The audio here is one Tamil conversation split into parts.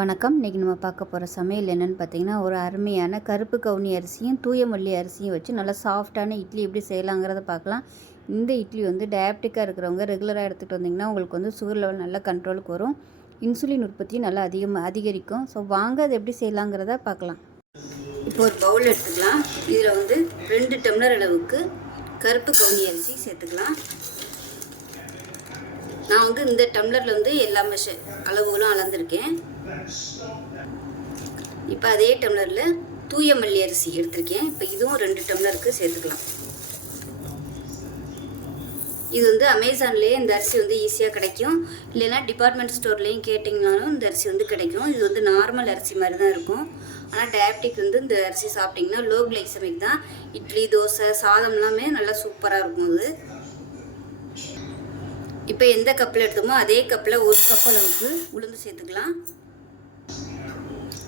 வணக்கம். இன்றைக்கி நம்ம பார்க்க போகிற சமையல் என்னென்னு பார்த்தீங்கன்னா ஒரு அருமையான கருப்பு கவுனி அரிசியும் தூய மல்லி அரிசியும் வச்சு நல்லா சாஃப்டான இட்லி எப்படி செய்யலாங்கிறத பார்க்கலாம். இந்த இட்லி வந்து டயபெட்டிக்காக இருக்கிறவங்க ரெகுலராக எடுத்துகிட்டு வந்திங்கன்னா உங்களுக்கு வந்து சுகர் லெவல் நல்லா கண்ட்ரோலுக்கு வரும். இன்சுலின் உற்பத்தியும் நல்லா அதிகமாக அதிகரிக்கும். ஸோ வாங்க அது எப்படி செய்யலாங்கிறத பார்க்கலாம். இப்போ ஒரு பவுல் எடுத்துக்கலாம். இதில் வந்து ரெண்டு டம்ளர் அளவுக்கு கருப்பு கவுனி அரிசி சேர்த்துக்கலாம். நான் வந்து இந்த டம்ளரில் வந்து எல்லா மெஷ அளவுகளும் அளந்திருக்கேன். இப்போ அதே டம்ளரில் தூய மல்லி அரிசி எடுத்திருக்கேன். இப்போ இதுவும் ரெண்டு டம்ளருக்கு சேர்த்துக்கலாம். இது வந்து அமேசான்லேயே இந்த அரிசி வந்து ஈஸியாக கிடைக்கும். இல்லைன்னா டிபார்ட்மெண்ட் ஸ்டோர்லேயும் கேட்டிங்கனாலும் இந்த அரிசி வந்து கிடைக்கும். இது வந்து நார்மல் அரிசி மாதிரி தான் இருக்கும். ஆனால் டயபெட்டிக் வந்து இந்த அரிசி சாப்பிட்டிங்கன்னா லோ கிளைசமிக் தான். இட்லி தோசை சாதம் எல்லாமே நல்லா சூப்பராக இருக்கும் அது. இப்போ எந்த கப்பில் எடுத்தோமோ அதே கப்பில் ஒரு கப் அளவுக்கு உளுந்து சேர்த்துக்கலாம்.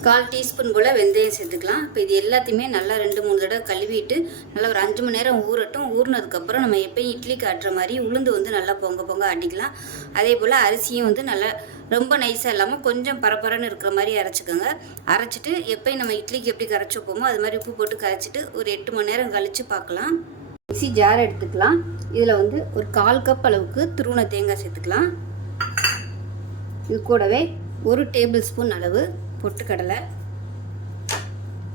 கால் டீஸ்பூன் போல் வெந்தயம் சேர்த்துக்கலாம். இப்போ இது எல்லாத்தையுமே நல்லா ரெண்டு மூணு தடவை கழுவிட்டு நல்லா ஒரு அஞ்சு மணி நேரம் ஊறட்டும். ஊறினதுக்கப்புறம் நம்ம எப்பயும் இட்லிக்கு ஆட்டுற மாதிரி உளுந்து வந்து நல்லா பொங்க பொங்க ஆட்டிக்கலாம் அதே போல் அரிசியும் வந்து நல்லா ரொம்ப நைஸாக இல்லாமல் கொஞ்சம் பரபரன்னு இருக்கிற மாதிரி அரைச்சிக்கோங்க. அரைச்சிட்டு எப்பயும் நம்ம இட்லிக்கு எப்படி கரைச்சி வைப்போமோ அது மாதிரி உப்பு போட்டு கரைச்சிட்டு ஒரு எட்டு மணி நேரம் கழித்து பார்க்கலாம். மிக்சி ஜார் எடுத்துக்கலாம். இதில் வந்து ஒரு கால் கப் அளவுக்கு துருவன தேங்காய் சேர்த்துக்கலாம். இது கூடவே ஒரு டேபிள் ஸ்பூன் அளவு பொட்டுக்கடலை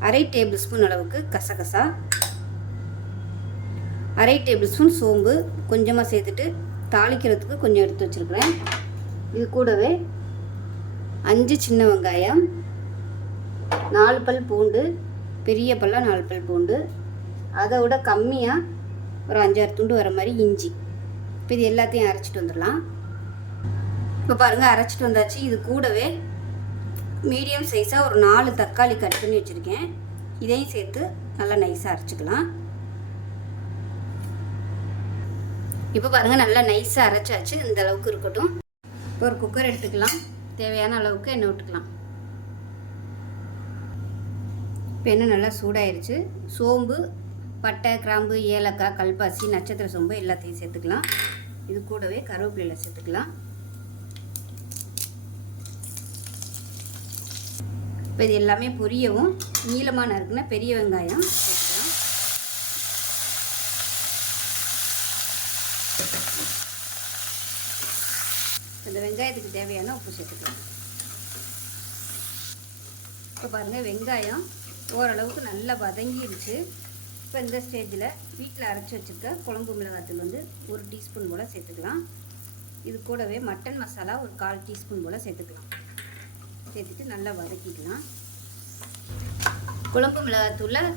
அரை டேபிள் ஸ்பூன் அளவுக்கு கசகசா அரை டேபிள் ஸ்பூன் சோம்பு கொஞ்சமாக சேர்த்துட்டு தாளிக்கிறதுக்கு கொஞ்சம் எடுத்து வச்சுருக்குறேன். இது கூடவே அஞ்சு சின்ன வெங்காயம் நாலு பல் பூண்டு பெரிய பல்லாக நாலு பல் பூண்டு. அதை விட கம்மியாக ஒரு அஞ்சாறு துண்டு வர மாதிரி இஞ்சி. இப்போ இது எல்லாத்தையும் அரைச்சிட்டு வந்துடலாம். இப்போ பாருங்கள் அரைச்சிட்டு வந்தாச்சு. இது கூடவே மீடியம் சைஸாக ஒரு நாலு தக்காளி கட் பண்ணி வச்சுருக்கேன். இதையும் சேர்த்து நல்லா நைஸாக அரைச்சிக்கலாம். இப்போ பாருங்கள் நல்லா நைஸாக அரைச்சாச்சு. இந்த அளவுக்கு இருக்கட்டும். இப்போ ஒரு குக்கர் எடுத்துக்கலாம். தேவையான அளவுக்கு எண்ணெய் விட்டுக்கலாம் இப்போ எண்ணெய் நல்லா சூடாயிருச்சு. சோம்பு பட்டை கிராம்பு ஏலக்காய் கல்பாசி நட்சத்திர சோம்பு எல்லாத்தையும் சேர்த்துக்கலாம். இது கூடவே கருவேப்பிலையில் சேர்த்துக்கலாம். இப்போ இது எல்லாமே பொரியவும் நீளமான இருக்குன்னா பெரிய வெங்காயம் சேர்த்துக்கலாம் இந்த வெங்காயத்துக்கு தேவையான உப்பு சேர்த்துக்கலாம். இப்போ பாருங்கள் வெங்காயம் ஓரளவுக்கு நல்லா வதங்கிடுச்சு இப்போ இந்த ஸ்டேஜில் வீட்டில் அரைச்சி வச்சுருக்க குழம்பு மிளகாத்தூள் வந்து ஒரு டீஸ்பூன் போல் சேர்த்துக்கலாம். இது கூடவே மட்டன் மசாலா ஒரு கால் டீஸ்பூன் போல் சேர்த்துக்கலாம். சேர்த்துட்டு நல்லா வதக்கிக்கலாம். குழம்பு மிளகாத்தூளில்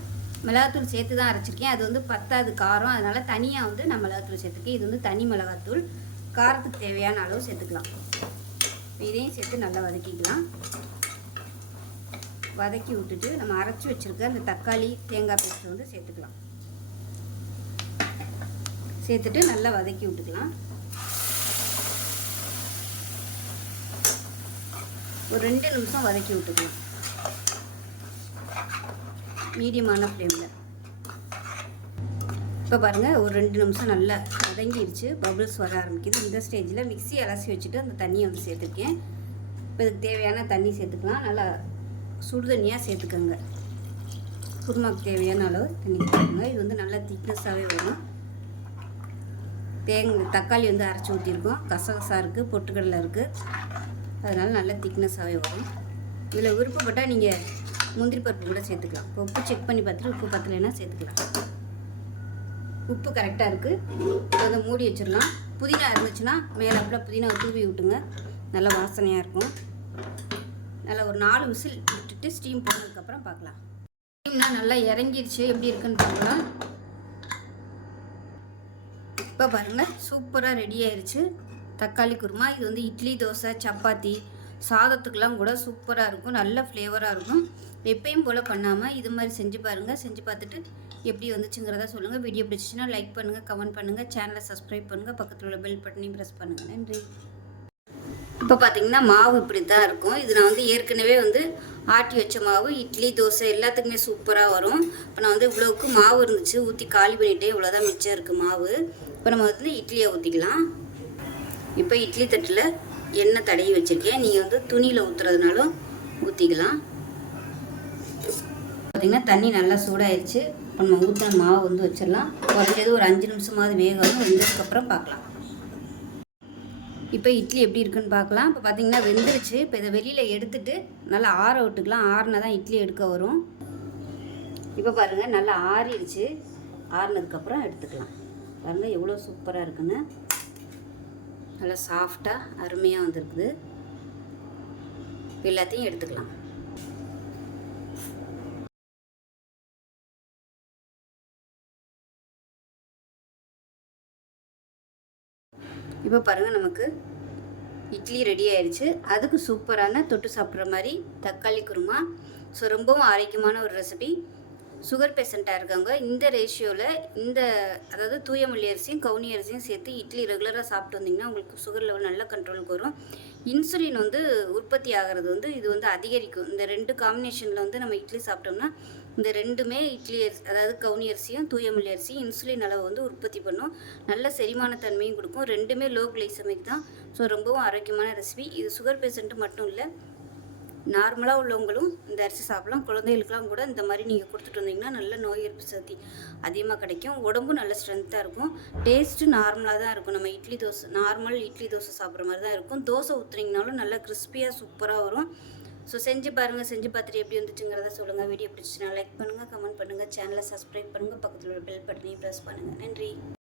மிளகாத்தூள் சேர்த்து தான் அரைச்சிருக்கேன். அது வந்து பத்தாது காரம். அதனால் தனியாக வந்து நான் மிளகாத்தூள் சேர்த்துருக்கேன். இது வந்து தனி மிளகாத்தூள். காரத்துக்கு தேவையான அளவு சேர்த்துக்கலாம். இதையும் சேர்த்து நல்லா வதக்கிக்கலாம். வதக்கி விட்டுட்டு நம்ம அரைச்சி வச்சுருக்க அந்த தக்காளி தேங்காய் பேஸ்ட் வந்து சேர்த்துக்கலாம். சேர்த்துட்டு நல்லா வதக்கி விட்டுக்கலாம். ஒரு ரெண்டு நிமிஷம் வதக்கி விட்டுக்கலாம் மீடியமான ஃப்ளேமில். இப்போ பாருங்கள் ஒரு ரெண்டு நிமிஷம் நல்லா வதங்கிடுச்சு பபுள்ஸ் வர ஆரம்பிக்குது. இந்த ஸ்டேஜில் மிக்சி அலசி வச்சுட்டு அந்த தண்ணியை வந்து சேர்த்துருக்கேன். இப்போ இதுக்கு தேவையான தண்ணி சேர்த்துக்கலாம். நல்லா சுடு தண்ணியாக சேர்த்துக்கோங்க. குருமாக்கு தேவையான அளவு தண்ணி சேர்த்துக்கோங்க. இது வந்து நல்லா திக்னஸாகவே வரும். தேங்க தக்காளி வந்து அரைச்சி ஊற்றிருக்கோம் கசகசா இருக்குது பொட்டுக்கடலை இருக்குது அதனால் நல்ல திக்னஸாகவே வரும். இதில் விருப்பப்பட்டால் நீங்கள் முந்திரி பருப்பு கூட சேர்த்துக்கலாம். இப்போ உப்பு செக் பண்ணி பார்த்துட்டு உப்பு பத்தலைன்னா சேர்த்துக்கலாம். உப்பு கரெக்டாக இருக்குது அதை மூடி வச்சிடலாம். புதினா இருந்துச்சுன்னா மேலே அப்படியே புதினா தூவி விட்டுங்க. நல்லா வாசனையாக இருக்கும். நல்லா ஒரு நாலு விசில் விட்டுட்டு ஸ்டீம் போனதுக்கப்புறம் பார்க்கலாம். ஸ்டீம்னா நல்லா இறங்கிருச்சு. எப்படி இருக்குன்னு பார்க்கலாம். இப்போ பாருங்கள் சூப்பராக ரெடி ஆயிடுச்சு தக்காளி குருமா இது வந்து இட்லி தோசை சப்பாத்தி. சாதத்துக்கெலாம் கூட சூப்பராக இருக்கும். நல்ல ஃப்ளேவராக இருக்கும். எப்பயும் போல் பண்ணாமல் இது மாதிரி செஞ்சு பாருங்கள் செஞ்சு பார்த்துட்டு எப்படி வந்துச்சுங்கிறத சொல்லுங்கள் வீடியோ பிடிச்சிச்சின்னா லைக் பண்ணுங்கள் கமெண்ட் பண்ணுங்கள் சேனலை சப்ஸ்கிரைப் பண்ணுங்கள் பக்கத்தில் உள்ள பெல் பட்டனையும் ப்ரெஸ் பண்ணுங்கள் நன்றி. இப்போ பார்த்தீங்கன்னா மாவு இப்படி தான் இருக்கும். இது நான் வந்து ஏற்கனவே வந்து ஆட்டி வச்ச மாவு இட்லி தோசை எல்லாத்துக்குமே சூப்பராக வரும். இப்போ நான் வந்து இவ்வளோவுக்கு மாவு இருந்துச்சு. ஊற்றி காலி பண்ணிகிட்டே இவ்வளோதான் மிச்சம் இருக்குது மாவு. இப்போ நம்ம வந்து இட்லியை ஊற்றிக்கலாம் இப்போ இட்லி தட்டில் எண்ணெய் தடவி வச்சுருக்கேன். நீங்கள் வந்து துணியில் ஊற்றுறதுனாலும் ஊற்றிக்கலாம் பார்த்திங்கன்னா தண்ணி நல்லா சூடாயிருச்சு. இப்போ நம்ம ஊற்றின மாவு வந்து வச்சிடலாம். குறைஞ்சது ஒரு அஞ்சு நிமிஷமாவது வேகணும் வெந்ததுக்கப்புறம் பார்க்கலாம். இப்போ இட்லி எப்படி இருக்குன்னு பார்க்கலாம். இப்போ பார்த்திங்கன்னா வெந்துருச்சு. இப்போ இதை வெளியில் எடுத்துட்டு நல்லா ஆற விட்டுக்கலாம். ஆறினா தான் இட்லி எடுக்க வரும். இப்போ பாருங்கள் நல்லா ஆறிடுச்சு. ஆறினதுக்கப்புறம் எடுத்துக்கலாம். பாருங்கள் எவ்வளோ சூப்பராக இருக்குன்னு. நல்லா சாஃப்டாக அருமையாக வந்திருக்குது. எல்லாத்தையும் எடுத்துக்கலாம். இப்போ பாருங்கள் நமக்கு இட்லி ரெடி ஆயிடுச்சு அதுக்கு சூப்பரான தொட்டு சாப்பிட்ற மாதிரி தக்காளி குருமா. ஸோ ரொம்பவும் ஆரோக்கியமான ஒரு ரெசிபி சுகர் பேஷண்ட்டாக இருக்கவங்க இந்த ரேஷியோவில் இந்த அதாவது தூய மல்லி அரிசியும் கவுனி அரிசியும் சேர்த்து இட்லி ரெகுலராக சாப்பிட்டு வந்தீங்கன்னா உங்களுக்கு சுகர் லெவல் நல்ல கண்ட்ரோலுக்கு வரும். இன்சுலின் வந்து உற்பத்தி ஆகிறது வந்து இது வந்து அதிகரிக்கும். இந்த ரெண்டு காம்பினேஷனில் வந்து நம்ம இட்லி சாப்பிட்டோம்னா இந்த ரெண்டுமே இட்லி அரிசி அதாவது கவுனி அரிசியும் தூயமல்லி அரிசியும் இன்சுலின் அளவு வந்து உற்பத்தி பண்ணும். நல்ல செரிமான தன்மையும் கொடுக்கும். ரெண்டுமே லோ கிளைசமிக் தான். ஸோ ரொம்பவும் ஆரோக்கியமான ரெசிபி இது சுகர் பேஷண்ட்டு மட்டும் இல்லை நார்மலாக உள்ளவங்களும் இந்த அரிசி சாப்பிடலாம். குழந்தைகளுக்கெல்லாம் கூட இந்த மாதிரி நீங்கள் கொடுத்துட்டு வந்தீங்கன்னா நல்ல நோய் எதிர்ப்பு சக்தி அதிகமாக கிடைக்கும். உடம்பும் நல்ல ஸ்ட்ரென்த்தாக இருக்கும். டேஸ்ட்டு நார்மலாக தான் இருக்கும். நம்ம இட்லி தோசை நார்மல் இட்லி தோசை சாப்பிட்ற மாதிரி தான் இருக்கும். தோசை ஊற்றுனீங்கனாலும் நல்லா கிறிஸ்பியாக சூப்பராக வரும். ஸோ செஞ்சு பாருங்கள் செஞ்சு பார்த்துட்டு எப்படி வந்துச்சுங்கிறத சொல்லுங்கள் வீடியோ பிடிச்சிச்சுன்னா லைக் பண்ணுங்கள் கமெண்ட் பண்ணுங்கள் சேனலை சப்ஸ்கிரைப் பண்ணுங்கள் பக்கத்தில் உள்ள பெல் பட்டனையும் ப்ரெஸ் பண்ணுங்கள் நன்றி.